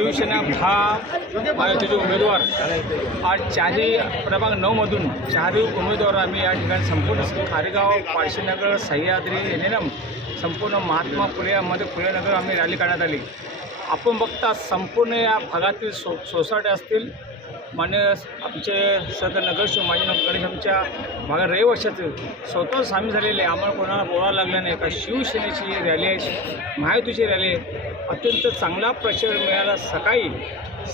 शिवसेना हा महायुतीचे उमेदवार आज चारही प्रभाग नऊमधून चारही उमेदवार आम्ही या ठिकाणी संपूर्ण Kharegaon Palshinagar Sahyadri N N M संपूर्ण महात्मा फुलेमध्ये फुलेनगर आम्ही रॅली काढण्यात आली. आपण बघता संपूर्ण या भागातील सो सोसायट्या असतील मान्य आमचे सदर नगरशिव माजी गणेश आमच्या भागात रहिवाशाचं स्वतः सामील झालेले आहे. आम्हाला कोणाला बोलावं लागलं नाही. का शिवसेनेची रॅली आहे महायुतीची रॅली आहे. अत्यंत चांगला प्रचार मिळाला. सकाळी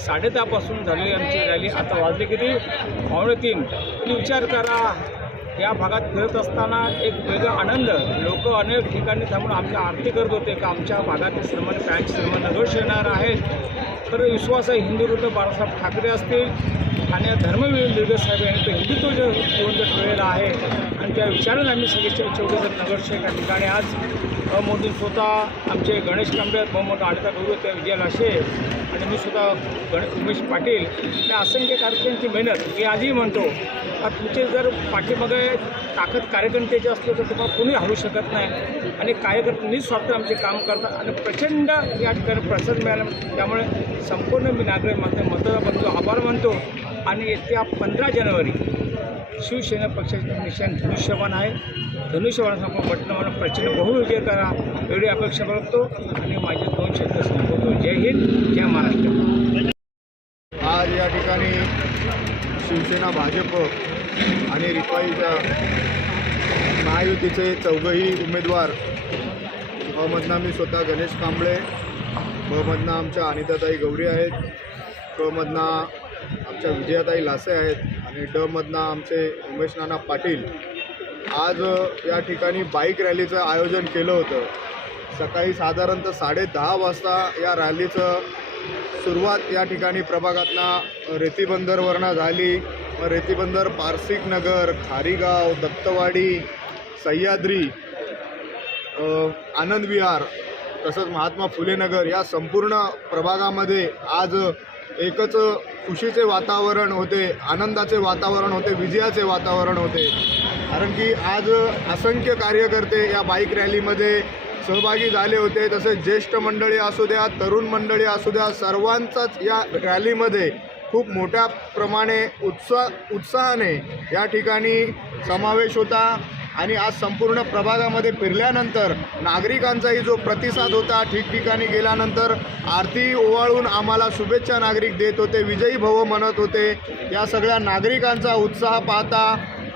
साडेदहापासून झालेली आमची रॅली. आता वाजले किती? पावणे तीन. तुम्ही विचार करा. या भागात फिरत असताना एक वेगळा आनंद. लोक अनेक ठिकाणी थांबून आमच्या आरती करत होते का आमच्या भागातील श्रीमंत पॅच श्रीमंत नगर येणार आहेत. तर विश्वास आहे हिंदू विरुद्ध बाळासाहेब ठाकरे असतील. आणि धर्मवीर लिडर साहेब यांनी तो हिंदुत्व जे जिवंत ठेवलेलं आहे. आणि त्या विचाराने आम्ही सगळे चौघजण नगरसेवक या ठिकाणी आज मोदी स्वतः आमचे गणेश कांबळे मोहम्मद आडता गुरु त्या विजय लाशे आणि मी स्वतः गण उमेश पाटील या असंख्य कार्यकर्त्यांची मेहनत मी आजही म्हणतो. का तुमचे जर पाठीमागे ताकद कार्यकर्त्याची असलं तर तुम्हाला कोणी हरवू शकत नाही. आणि कार्यकर्ते निस्वार्थ आमचे काम करतात आणि प्रचंड या ठिकाणी प्रसन्न मिळाला. त्यामुळे संपूर्ण मी नागरिक मात्र मतदार आभार मानतो. आणि येत्या पंधरा जानेवारी शिवसेना पक्षाचे निशाण धनुष्यवान आहे. धनुष्यबाणासमोर बटन मला प्रचंड बहुविजय करा. एवढी अपेक्षा करतो आणि माझे दोन शब्द संपवतो. जय हिंद जय महाराष्ट्र. आज या ठिकाणी शिवसेना भाजप आणि रिपाईच्या महायुतीचे चौघही उमेदवार अमधना मी स्वतः गणेश कांबळे बमधना आमच्या अनिताताई गौरी आहेत कमधना आमच्या विजयाताई लासे आहेत. आणि डमधनं आमचे उमेश नाना पाटील आज या ठिकाणी बाईक रॅलीचं आयोजन केलं होतं. सकाळी साधारणतः साडेदहा वाजता या रॅलीचं सुरुवात या ठिकाणी प्रभागातनं रेतीबंदरवरनं झाली. मग रेतीबंदर पारसिक नगर खारीगाव दत्तवाडी सह्याद्री आनंदविहार आनंद विहार तसंच महात्मा फुले नगर या संपूर्ण प्रभागामध्ये आज एकच खुशीचे वातावरण होते आनंदाचे वातावरण होते विजयाचे वातावरण होते. कारण की आज असंख्य कार्यकर्ते या बाईक रॅलीमध्ये सहभागी झाले होते. तसेच ज्येष्ठ मंडळी असू द्या तरुण मंडळी असू द्या सर्वांचाच या रॅलीमध्ये खूप मोठ्या प्रमाणे उत्साह उत्साहाने या ठिकाणी समावेश होता. आणि आज संपूर्ण प्रभागामध्ये फिरल्यानंतर नागरिकांचाही जो प्रतिसाद होता ठिकठिकाणी गेल्यानंतर आरती ओवाळून आम्हाला शुभेच्छा नागरिक देत होते विजयी भव म्हणत होते. या सगळ्या नागरिकांचा उत्साह पाहता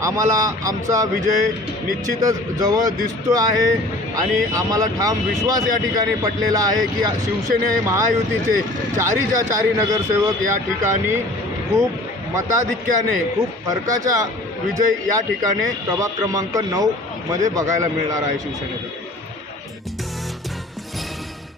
आम्हाला आमचा विजय निश्चितच जवळ दिसतो आहे आणि आम्हाला ठाम विश्वास या ठिकाणी पटलेला आहे की शिवसेने महायुतीचे चारीच्या चारी नगरसेवक या ठिकाणी खूप मताधिक्याने खूप फरकाच्या विजय या ठिकाणी प्रभाग क्रमांक नऊमध्ये बघायला मिळणार आहे शिवसेनेचा.